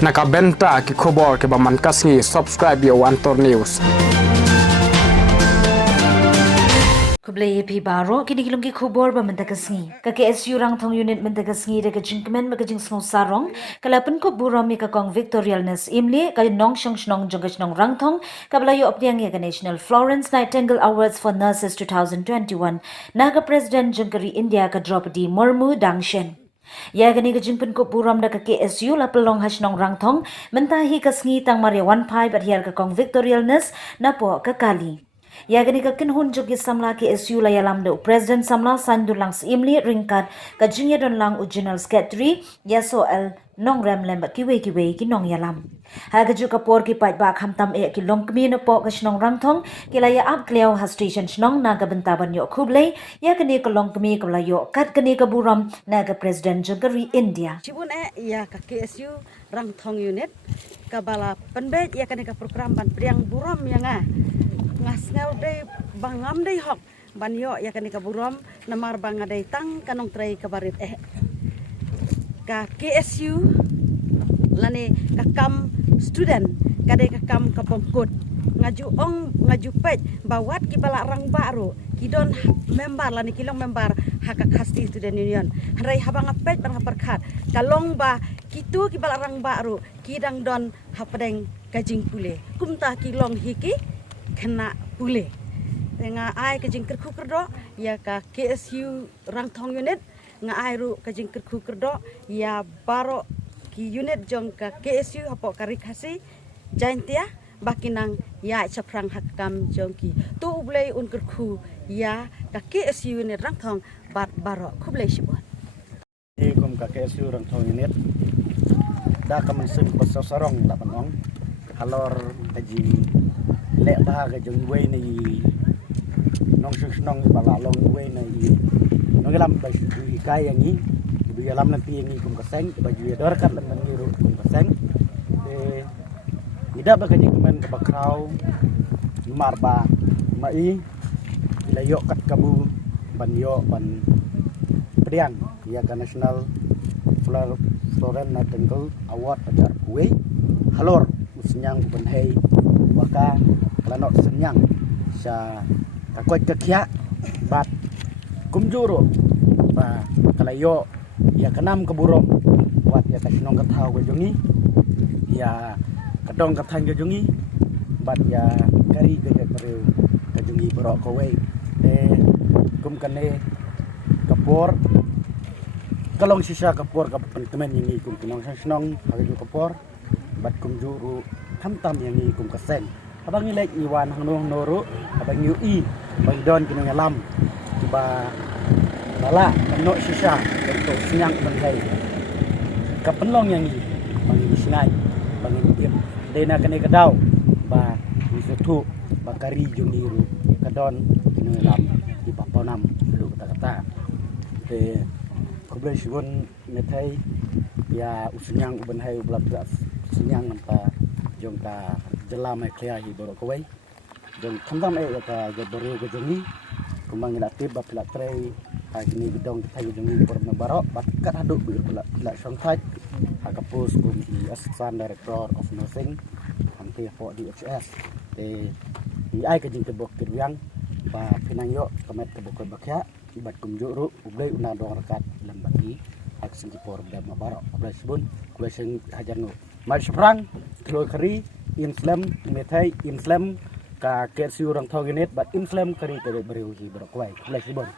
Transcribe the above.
Nakabenta ki khobor ke baman kasngi subscribe yo Antor News. Kublai pi baro kini kilungi khubor ba mentakasngi ka KSU Rangthong unit mentakasngi de ka jingkmen ma ka jing snong sarong kalapun ko buromi ka kong victorialness imli ka nong shong shnong jongas nong Rangthong kablayo opdiang ka National Florence Nightingale Awards for Nurses 2021 naga president jungkari India ka Draupadi Murmu dangshen. Ya gani ka jingpun ko buram da ka KSU la pelong hasnong Rangthong mentahi kasngi tang Maria 15 at hiar ka kong victorialness na po ka kali. Ya gani ka kinhun jogi samla ki SU la yalam de president samla sandu lang imli ringkat ka jingya don lang original secretary yaso el nong ram lem ki nong yalam ha ga ju ka por ki pai ba kham tam e ki long kmi no po ka shnong rangthong ki la ya up kleo ha station shnong na ga benta ban yo khuble ya kani ka long kmi ka la yo kat kani ka buram na ga president jagari India Cibun ya ka KSU Rangthong unit ka bala penbet ya kani ka program ban priang buram ya ngas ngau dei bangam dei hok banyo ya kani ka buram namar banga dei tang kanong tray ka barit ka KSU lani ka kam student ka dei ka kam ka pongkut ngaju pej bawat ki bala rang baru kidon member lani kilong member haka khasti student union harai habang pej bang perkhat kalong ba kitu ki bala rang baru kidang don hapadeng kajing pule kumta kilong hiki kena pule nga ai ka jingker kukerdo ya ka KSU Rangthong unit nga ai ru ka jingker kukerdo ya baro ki unit jong ka KSU hapo kari khasi jaintia bakinang ya chaprang hakam jong ki tu ublei un kerku ya ka KSU unit Rangthong baro kublei shibon kum ka KSU Rangthong unit da ka mensin pasarong da panong halor kaji lek bah ga jong wei ni nong nong bala long wei ni nong lam ba di kai yang ni bi lam nanti yang ni kum ka seng ba ju dor kat lam ni ru kum ka seng ida ba ka ni kemen ka bakrau mar ba mai la yo kat kabu ban yo ban priang ya ka National Florence Nightingale Award pada wei halor senyang ban hei waka lanok senyang sa kakoy kakya bat kumjuro ba kalayo ya kanam kaburom wat ya kasinong kathaw ga jongi ya kadong kathang ga jongi bat ya kari ga pereu ga jongi borok kowei kum kane kapor kalong sisa kapor ka pentemen yang kum kinong senong ga kapor bat kumjuro tam yang ni kum kaseng abang ni lek iwan hang noru abang ui bang don kinong alam coba bala no sisa untuk senyang benghai kapenlong yang ni bang singai bang tim dena kene kadau ba wisutu bakari jungiru kadon kinong alam di paponam lu kata-kata kublai shibun metai ya usunyang benghai blablas senyang nampa jongka jelam eklia hi borok kowai jong khandam ka baru ke jongi kumang latib ba pila trei agni bidong thai jongi por na barok bakat haduk bi pila songthai akapus kum assistant director of nursing anti for DHS di ai ka jing tebok kirwiang ba pinang yo kamet tebok bakya ibat kum juru ublai una dong rekat lam bagi ak singapore da mabarok ublai sibun kueseng hajar no mai seprang teloi kari Islam metai Islam ka KSU Rangthong unit bat Islam kari ke beriuhi berkwai lagi bon